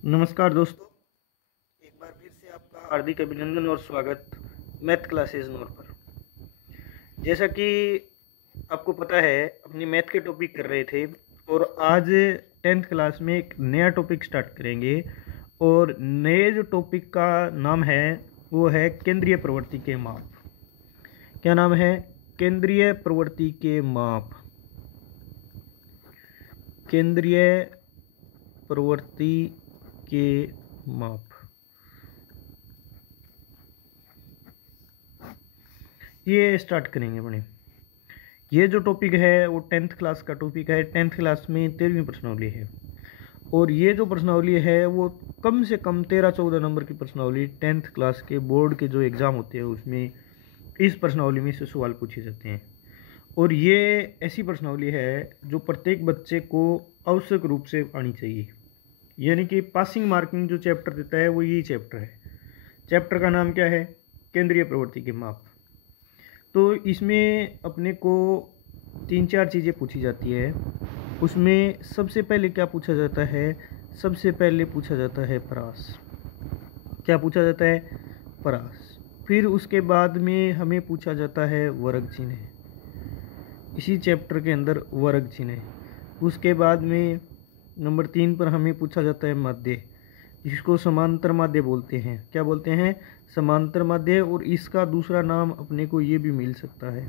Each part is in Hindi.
नमस्कार दोस्तों, एक बार फिर से आपका हार्दिक अभिनंदन और स्वागत मैथ क्लासेस नोर पर। जैसा कि आपको पता है, अपनी मैथ के टॉपिक कर रहे थे और आज 10th क्लास में एक नया टॉपिक स्टार्ट करेंगे। और नए जो टॉपिक का नाम है वो है केंद्रीय प्रवृत्ति के माप। क्या नाम है? केंद्रीय प्रवृत्ति के माप। केंद्रीय प्रवृत्ति के माप। ये स्टार्ट करेंगे अपने। ये जो टॉपिक है वो 10th क्लास का टॉपिक है। 10th क्लास में 13वीं प्रश्नावली है और ये जो प्रश्नावली है वो कम से कम 13-14 नंबर की प्रश्नावली 10th क्लास के बोर्ड के जो एग्ज़ाम होते हैं उसमें इस प्रश्नावली में से सवाल पूछे जाते हैं। और ये ऐसी प्रश्नावली है जो प्रत्येक बच्चे को आवश्यक रूप से आनी चाहिए, यानी कि पासिंग मार्किंग जो चैप्टर देता है वो यही चैप्टर है। चैप्टर का नाम क्या है? केंद्रीय प्रवृत्ति के माप। तो इसमें अपने को 3-4 चीज़ें पूछी जाती है। उसमें सबसे पहले क्या पूछा जाता है? सबसे पहले पूछा जाता है परास। क्या पूछा जाता है? परास। फिर उसके बाद में हमें पूछा जाता है वर्ग चिन्ह। इसी चैप्टर के अंदर वर्ग चिन्ह। उसके बाद में नंबर 3 पर हमें पूछा जाता है माध्य, जिसको समांतर माध्य बोलते हैं। क्या बोलते हैं? समांतर माध्य। और इसका दूसरा नाम अपने को ये भी मिल सकता है,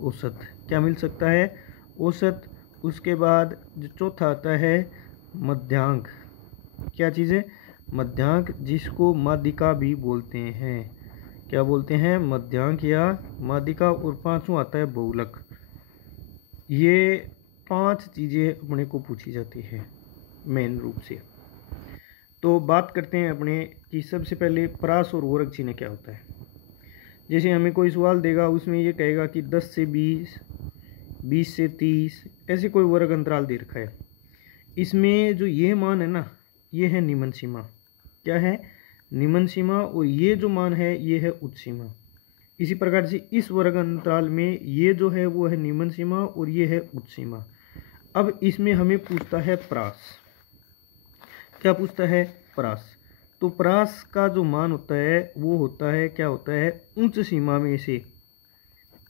औसत। क्या मिल सकता है? औसत। उसके बाद जो चौथा आता है मध्यांक। क्या चीज़ है? मध्यांक, जिसको माध्यिका भी बोलते हैं। क्या बोलते हैं? मध्यांक या माध्यिका। और पांचवा आता है बहुलक। ये 5 चीज़ें अपने को पूछी जाती है मेन रूप से। तो बात करते हैं अपने कि सबसे पहले परास और वर्ग चिन्ह क्या होता है। जैसे हमें कोई सवाल देगा, उसमें ये कहेगा कि 10 से 20, 20 से 30, ऐसे कोई वर्ग अंतराल दे रखा है। इसमें जो ये मान है ना, ये है निम्न सीमा। क्या है? निम्न सीमा। और ये जो मान है ये है उच्च सीमा। इसी प्रकार से इस वर्ग अंतराल में ये जो है वो है निम्न सीमा और ये है उच्च सीमा। अब इसमें हमें पूछता है परास। क्या पूछता है? परास। तो परास का जो मान होता है वो होता है, क्या होता है? उच्च सीमा में से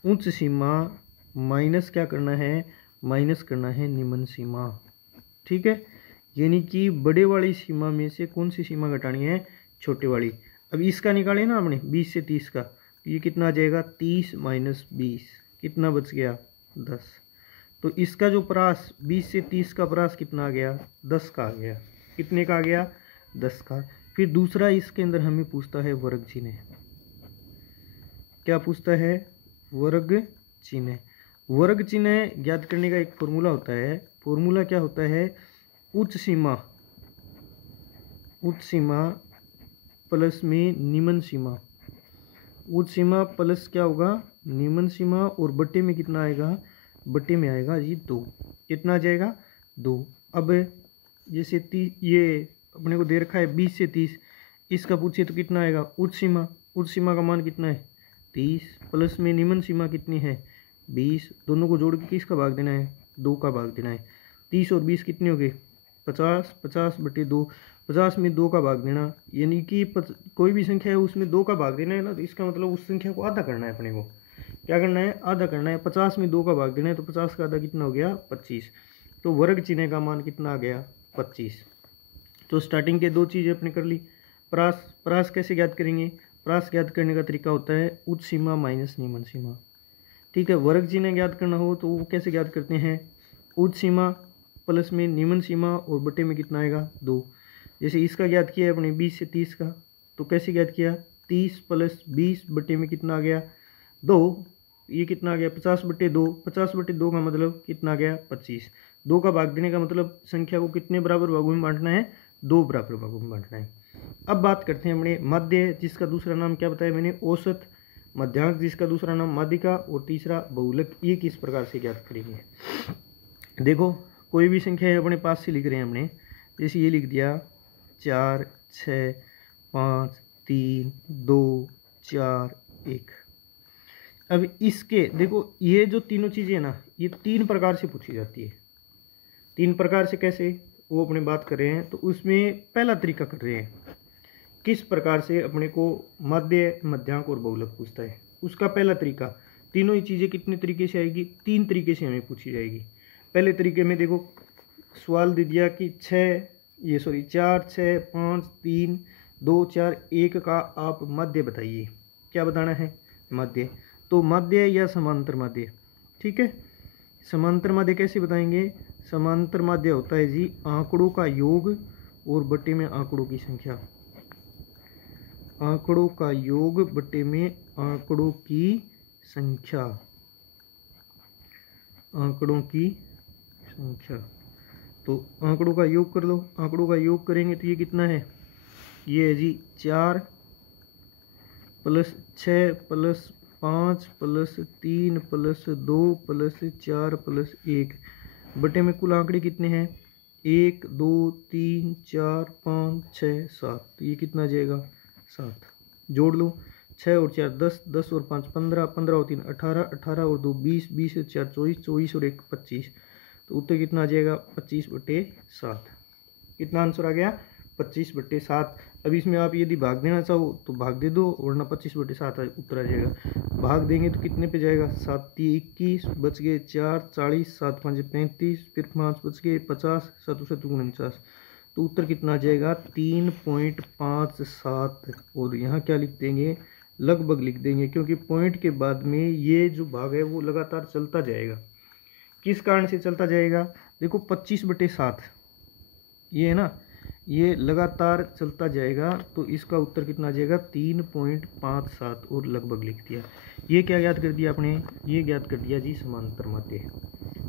उच्च सीमा माइनस क्या करना है? माइनस करना है निम्न सीमा। ठीक है, यानी कि बड़े वाली सीमा में से कौन सी सीमा घटानी है? छोटे वाली। अब इसका निकाले ना हमने 20 से 30 का, तो ये कितना आ जाएगा? 30 माइनस 20, कितना बच गया? 10। तो इसका जो परास 20 से 30 का परास कितना आ गया? 10 का आ गया। कितने का आ गया? 10 का। फिर दूसरा इसके अंदर हमें पूछता है वर्ग चिन्ह। क्या पूछता है? वर्ग चिन्ह। वर्ग चिन्ह ज्ञात करने का एक फॉर्मूला होता है। फॉर्मूला क्या होता है? उच्च सीमा प्लस में निम्न सीमा। उच्च सीमा प्लस क्या होगा? निम्न सीमा। और बट्टे में कितना आएगा? बट्टे में आएगा जी 2। कितना आ जाएगा? 2। अब जैसे ये अपने को दे रखा है 20 से 30, इसका पूछिए तो कितना आएगा? उच्च सीमा। उच्च सीमा का मान कितना है? 30। प्लस में निम्न सीमा कितनी है? 20। दोनों को जोड़ के किसका भाग देना है? 2 का भाग देना है। 30 और 20 कितने हो गए? 50। 50 बटे 2, 50 में 2 का भाग देना, यानी कि कोई भी संख्या है उसमें 2 का भाग देना है ना, तो इसका मतलब उस संख्या को आधा करना है अपने को। क्या करना है? आधा करना है। 50 में 2 का भाग देना है, तो 50 का आधा कितना हो गया? 25। तो वर्ग चिन्ह का मान कितना आ गया? 25। तो स्टार्टिंग के 2 चीज़ें अपने कर ली। परास कैसे ज्ञात करेंगे? परास ज्ञात करने का तरीका होता है उच्च सीमा माइनस निम्न सीमा। ठीक है, वर्ग चिन्ह ज्ञात करना हो तो वो कैसे ज्ञात करते हैं? उच्च सीमा प्लस में निम्न सीमा और बटे में कितना आएगा? 2। जैसे इसका ज्ञात किया है अपने 20 से 30 का, तो कैसे ज्ञात किया? 30 प्लस 20 बटे में कितना आ गया? 2। ये कितना आ गया? 50 बटे 2। 50 बटे 2 का मतलब कितना आ गया? 25। 2 का भाग देने का मतलब संख्या को कितने बराबर भागों में बांटना है? 2 बराबर भागों में बांटना है। अब बात करते हैं अपने माध्य, जिसका दूसरा नाम क्या बताया मैंने? औसत। मध्यांक, जिसका दूसरा नाम माध्यिका। और तीसरा बहुलक। ये किस प्रकार से ज्ञात करेंगे? देखो, कोई भी संख्या है अपने पास से लिख रहे हैं हमने। जैसे ये लिख दिया 4, 6, 5, 3, 2, 4, 1। अब इसके देखो, ये जो तीनों चीज़ें हैं ना, ये 3 प्रकार से पूछी जाती है। 3 प्रकार से कैसे? वो अपने बात कर रहे हैं, तो उसमें पहला तरीका कर रहे हैं किस प्रकार से अपने को माध्य, मध्यांक और बहुलक पूछता है। उसका पहला तरीका, तीनों ही चीज़ें कितने तरीके से आएगी, 3 तरीके से हमें पूछी जाएगी। पहले तरीके में देखो सवाल दे दिया कि 4 6 5 3 2 4 1 का आप माध्य बताइए। क्या बताना है, माध्य। तो माध्य या समांतर माध्य, ठीक है। समांतर माध्य कैसे बताएंगे, समांतर माध्य होता है जी आंकड़ों का योग और बटे में आंकड़ों की संख्या, आंकड़ों का योग बटे में आंकड़ों की संख्या, आंकड़ों की संख्या। तो आंकड़ों का योग कर लो, आंकड़ों का योग करेंगे तो ये कितना है, ये है जी 4 + 6 + 5 + 3 + 2 + 4 + 1 बटे में कुल आंकड़े कितने हैं, 1 2 3 4 5 6 7। तो ये कितना आ जाएगा, 7। जोड़ लो, 6 और 4 10, 10 और 5 15, 15 और 3 18, 18 और 2 20, 20 और 4 24, 24 और 1 25। तो उत्तर कितना आ जाएगा, 25/7। कितना आंसर आ गया, 25/7। अब इसमें आप यदि भाग देना चाहो तो भाग दे दो, वरना 25/7 उत्तर आ जाएगा। भाग देंगे तो कितने पे जाएगा, 7 × 21 बच गए 4 40, 7 × 5 35, फिर 5 बच गए 50, 7 × 7 49। तो उत्तर कितना आ जाएगा, 3.57। और यहाँ क्या लिख देंगे, लगभग लिख देंगे, क्योंकि पॉइंट के बाद में ये जो भाग है वो लगातार चलता जाएगा। किस कारण से चलता जाएगा, देखो 25/7 ये है ना, ये लगातार चलता जाएगा। तो इसका उत्तर कितना आ जाएगा, 3.57 और लगभग लिख दिया। ये क्या ज्ञात कर दिया आपने, ये ज्ञात कर दिया जी समांतर माध्य।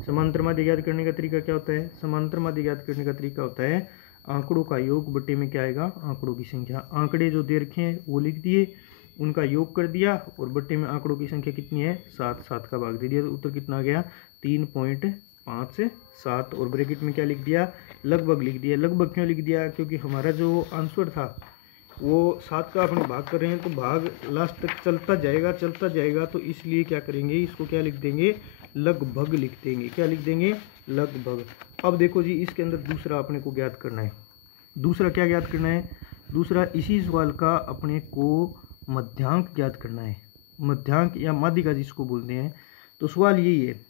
समांतर माध्य ज्ञात करने का तरीका क्या होता है, समांतर माध्य ज्ञात करने का तरीका होता है आंकड़ों का योग बटे में क्या आएगा, आंकड़ों की संख्या। आंकड़े जो दे रखे हैं वो लिख दिए, उनका योग कर दिया और बटे में आंकड़ों की संख्या कितनी है, 7, 7 का भाग दे दिया। तो उत्तर कितना आ गया, 3.57। और ब्रैकेट में क्या लिख दिया, लगभग लिख दिया। लगभग क्यों लिख दिया, क्योंकि हमारा जो आंसर था वो 7 का अपने भाग कर रहे हैं, तो भाग लास्ट तक चलता जाएगा। तो इसलिए क्या करेंगे, इसको क्या लिख देंगे, लगभग लिख देंगे। क्या लिख देंगे, लगभग। अब देखो जी, इसके अंदर दूसरा अपने को ज्ञात करना है। दूसरा क्या ज्ञात करना है, दूसरा इसी सवाल का अपने को मध्यांक ज्ञात करना है। मध्यांक या माध्यिका जिसको बोलते हैं। तो सवाल यही है,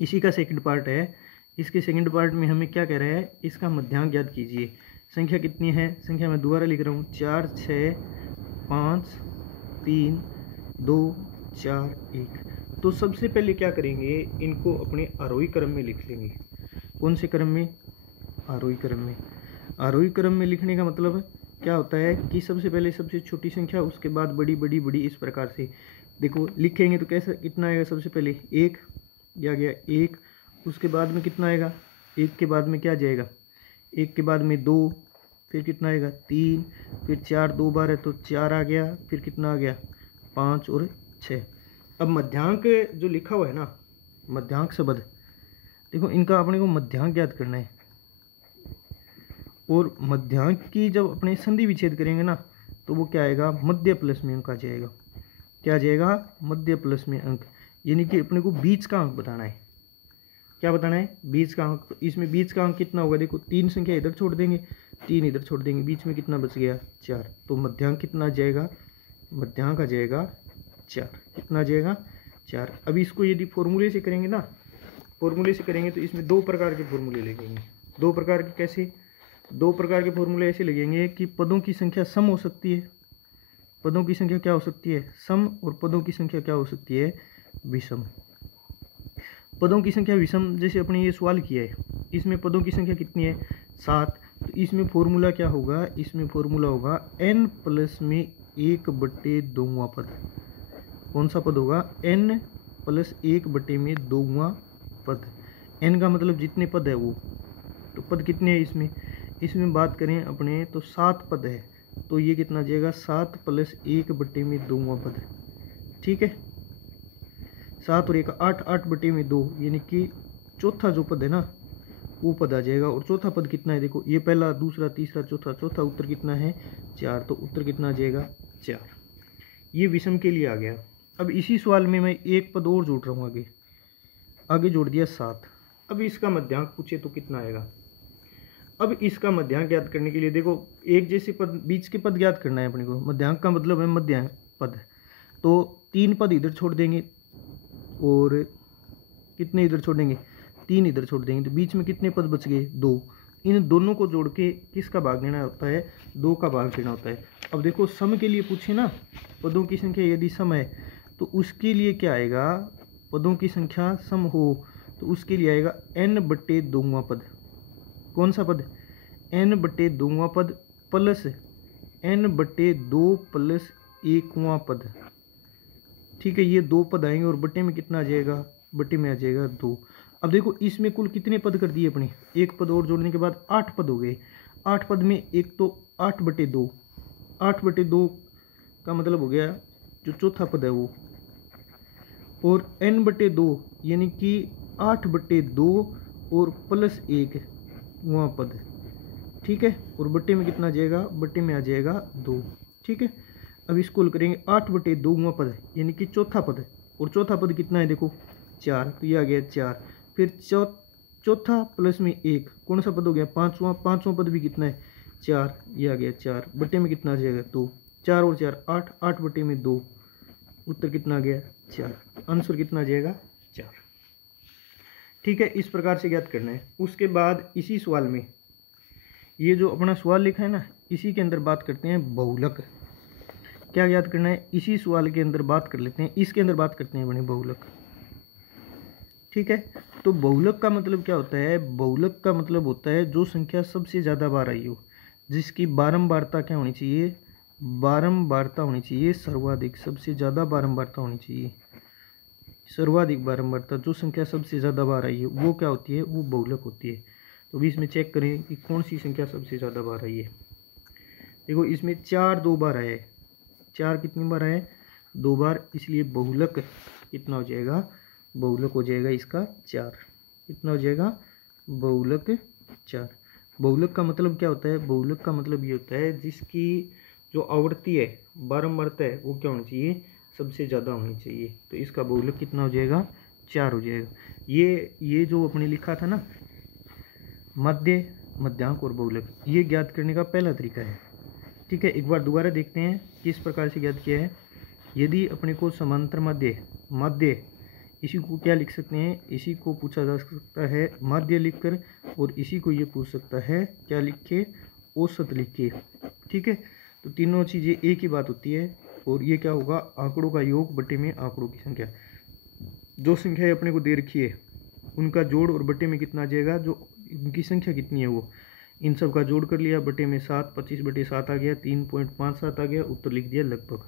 इसी का सेकंड पार्ट है। इसके सेकंड पार्ट में हमें क्या कह रहा है, इसका मध्यांक ज्ञात कीजिए। संख्या कितनी है, संख्या मैं दोबारा लिख रहा हूँ, 4 6 5 3 2 4 1। तो सबसे पहले क्या करेंगे, इनको अपने आरोही क्रम में लिख लेंगे। कौन से क्रम में, आरोही क्रम में। आरोही क्रम में लिखने का मतलब क्या होता है कि सबसे पहले सबसे छोटी संख्या, उसके बाद बड़ी बड़ी बड़ी, इस प्रकार से देखो लिखेंगे। तो कैसा, कितना आएगा, सबसे पहले 1 या गया 1, उसके बाद में कितना आएगा, 1 के बाद में क्या जाएगा, 1 के बाद में 2, फिर कितना आएगा 3, फिर 4 2 बार है तो 4 आ गया, फिर कितना आ गया 5 और 6। अब मध्यांक जो लिखा हुआ है ना, मध्यांक शब्द, देखो इनका अपने को मध्यांक ज्ञात करना है। और मध्यांक की जब अपने संधि विच्छेद करेंगे ना, तो वो क्या आएगा, मध्य प्लस में अंक आ जाएगा। क्या आ जाएगा, मध्य प्लस में अंक। यानी कि अपने को बीच का अंक बताना है। क्या बताना है, बीच का अंक। तो इसमें बीच का अंक कितना होगा, देखो 3 संख्या इधर छोड़ देंगे, 3 इधर छोड़ देंगे, बीच में कितना बच गया, 4। तो मध्यांक कितना आ जाएगा, मध्यांक आ जाएगा 4। कितना आ जाएगा, 4। अभी इसको यदि फॉर्मूले से करेंगे ना, फॉर्मूले से करेंगे तो इसमें 2 प्रकार के फॉर्मूले लगेंगे। 2 प्रकार के कैसे, 2 प्रकार के फॉर्मूले ऐसे लगेंगे कि पदों की संख्या सम हो सकती है, पदों की संख्या क्या हो सकती है, सम, और पदों की संख्या क्या हो सकती है, विषम। पदों की संख्या विषम, जैसे अपने ये सवाल किया है, इसमें पदों की संख्या कितनी है, 7। तो इसमें फॉर्मूला क्या होगा, इसमें फॉर्मूला होगा n प्लस में 1/2वां पद। कौन सा पद होगा, n प्लस 1/2वां पद। n का मतलब जितने पद है वो, तो पद कितने हैं इसमें, इसमें बात करें अपने तो 7 पद है। तो ये कितना जाएगा, 7 प्लस 1/2वां पद। ठीक है, 7 और 1 8, 8/2, यानी कि चौथा जो पद है ना वो पद आ जाएगा। और चौथा पद कितना है, देखो ये पहला, दूसरा, तीसरा, चौथा, चौथा उत्तर कितना है, 4। तो उत्तर कितना आ जाएगा, 4। ये विषम के लिए आ गया। अब इसी सवाल में मैं एक पद और जोड़ रहा हूँ, आगे जोड़ दिया 7। अब इसका मध्यांक पूछे तो कितना आएगा। अब इसका मध्यांक ज्ञात करने के लिए देखो, एक जैसे पद, बीच के पद ज्ञात करना है अपने को। मध्यांक का मतलब है मध्यांक पद। तो 3 पद इधर छोड़ देंगे और कितने इधर छोड़ेंगे, 3 इधर छोड़ देंगे, तो बीच में कितने पद बच गए, 2। इन दोनों को जोड़ के किसका भाग देना होता है, 2 का भाग देना होता है। अब देखो सम के लिए पूछे ना, पदों की संख्या यदि सम है तो उसके लिए क्या आएगा, पदों की संख्या सम हो तो उसके लिए आएगा n/2वां पद। कौन सा पद, n/2वां पद प्लस n/2 प्लस 1वां पद। ठीक है, ये 2 पद आएंगे और बट्टे में कितना आ जाएगा, बट्टे में आ जाएगा 2। अब देखो इसमें कुल कितने पद कर दिए अपने, एक पद और जोड़ने के बाद 8 पद हो गए। 8 पद में एक तो 8/2, 8/2 का मतलब हो गया जो चौथा पद है वो, और n/2 यानी कि 8/2 और प्लस 1 वहाँ पद। ठीक है, और बट्टे में कितना आ जाएगा, बट्टे में आ जाएगा 2। ठीक है, अब इसको करेंगे 8/2वां पद यानी कि चौथा पद, और चौथा पद कितना है देखो 4, तो ये आ गया 4। फिर चौथा प्लस में 1 कौन सा पद हो गया, पांचवां पद भी कितना है 4, ये आ गया 4। बट्टे में कितना आ जाएगा 2, 4 और 4 8, 8 बट्टे में 2, उत्तर कितना आ गया 4। आंसर कितना आ जाएगा 4। ठीक है, इस प्रकार से ज्ञात करना है। उसके बाद इसी सवाल में, ये जो अपना सवाल लिखा है ना, इसी के अंदर बात करते हैं बहुलक। क्या याद करना है, इसी सवाल के अंदर बात कर लेते हैं, इसके अंदर बात करते हैं बने बहुलक। ठीक है, तो बहुलक का मतलब क्या होता है, बहुलक का मतलब होता है जो संख्या सबसे ज़्यादा बार आई हो, जिसकी बारंबारता क्या होनी चाहिए, बारंबारता होनी चाहिए सर्वाधिक, सबसे ज़्यादा बारंबारता होनी चाहिए, सर्वाधिक बारंबारता। जो संख्या सबसे ज़्यादा बार आई है वो क्या होती है, वो बहुलक होती है। तो अभी इसमें चेक करें कि कौन सी संख्या सबसे ज़्यादा बार आई है। देखो इसमें 4 2 बार आया है, 4 कितनी बार आया है, 2 बार, इसलिए बहुलक कितना हो जाएगा, बहुलक हो जाएगा इसका 4। कितना हो जाएगा, बहुलक 4। बहुलक का मतलब क्या होता है, बहुलक का मतलब ये होता है जिसकी जो आवृत्ति है, बारंबारता है, वो क्या होनी चाहिए, सबसे ज़्यादा होनी चाहिए। तो इसका बहुलक कितना हो जाएगा, 4 हो जाएगा। ये जो अपने लिखा था ना, मध्य, मध्यांक और बहुलक, ये ज्ञात करने का पहला तरीका है। ठीक है, एक बार दोबारा देखते हैं किस प्रकार से ज्ञात किया है। यदि अपने को समांतर माध्य, इसी को क्या लिख सकते हैं, इसी को पूछा जा सकता है माध्य लिखकर, और इसी को ये पूछ सकता है क्या लिख के, औसत लिख के। ठीक है, तो तीनों चीज़ें एक ही बात होती है, और ये क्या होगा, आंकड़ों का योग बट्टे में आंकड़ों की संख्या। जो संख्या अपने को दे रखी है उनका जोड़, और बट्टे में कितना आ जाएगा, जो इनकी संख्या कितनी है वो, इन सब का जोड़ कर लिया, बटे में 7, 25/7 आ गया, 3.57 आ गया, उत्तर लिख दिया लगभग।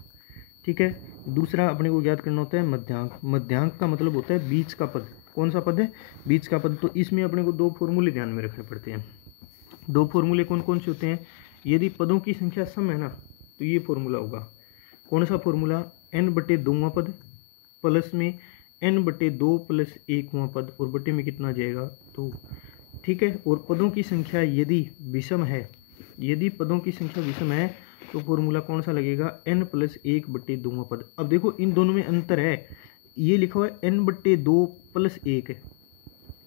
ठीक है, दूसरा अपने को ज्ञात करना होता है मध्यांक। मध्यांक का मतलब होता है बीच का पद। कौन सा पद है, बीच का पद। तो इसमें अपने को 2 फॉर्मूले ध्यान में रखने पड़ते हैं। 2 फॉर्मूले कौन कौन से होते हैं, यदि पदों की संख्या सम है ना, तो ये फॉर्मूला होगा। कौन सा फॉर्मूला, n/2वां पद प्लस में n/2 प्लस 1वां पद, और बटे में कितना आ जाएगा 2। ठीक है, और पदों की संख्या यदि विषम है, यदि पदों की संख्या विषम है तो फॉर्मूला कौन सा लगेगा, n+1/2वां पद। अब देखो इन दोनों में अंतर है, ये लिखा हुआ है n/2 + 1,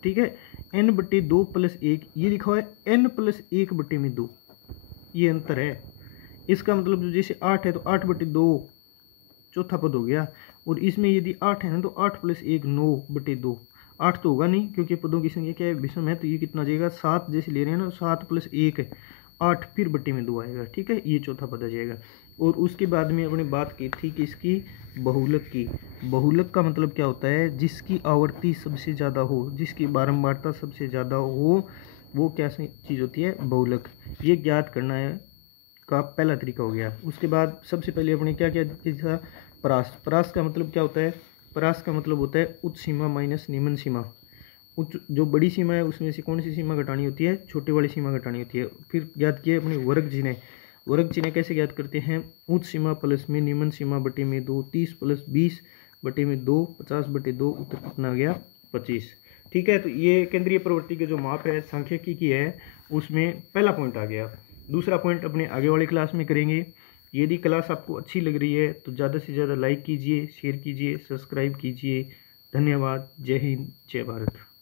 ठीक है, n/2 + 1, ये लिखा हुआ है n+1/2, ये अंतर है। इसका मतलब जो जैसे 8 है तो 8/2 चौथा पद हो गया, और इसमें यदि 8 है ना तो 8 + 1 9/2, 8 तो होगा नहीं क्योंकि पदों की संख्या क्या है, विषम है, तो ये कितना आ जाएगा 7, जैसे ले रहे हैं ना 7 + 1 8, फिर बट्टे में 2 आएगा। ठीक है, ये चौथा पद आ जाएगा। और उसके बाद में अपने बात की थी कि इसकी बहुलक की। बहुलक का मतलब क्या होता है, जिसकी आवर्ती सबसे ज़्यादा हो, जिसकी बारंबारता सबसे ज़्यादा हो, वो क्या चीज़ होती है, बहुलक। ये ज्ञात करना है का पहला तरीका हो गया। उसके बाद सबसे पहले अपने क्या क्या था, परास। परास का मतलब क्या होता है, परास का मतलब होता है उच्च सीमा माइनस निम्न सीमा। उच्च जो बड़ी सीमा है उसमें से कौन सी सीमा घटानी होती है, छोटे वाली सीमा घटानी होती है। फिर ज्ञात किया अपने वर्ग चिन्ह। वर्ग चिन्ह कैसे ज्ञात करते हैं, उच्च सीमा प्लस में निम्न सीमा बटे में 2, 30 + 20 बटे में 2, 50/2, उत्तर कितना आ गया 25। ठीक है, तो ये केंद्रीय प्रवृत्ति के जो माप है सांख्यिकी की है, उसमें पहला पॉइंट आ गया। दूसरा पॉइंट अपने आगे वाली क्लास में करेंगे। यदि क्लास आपको अच्छी लग रही है तो ज़्यादा से ज़्यादा लाइक कीजिए, शेयर कीजिए, सब्सक्राइब कीजिए। धन्यवाद। जय हिंद, जय भारत।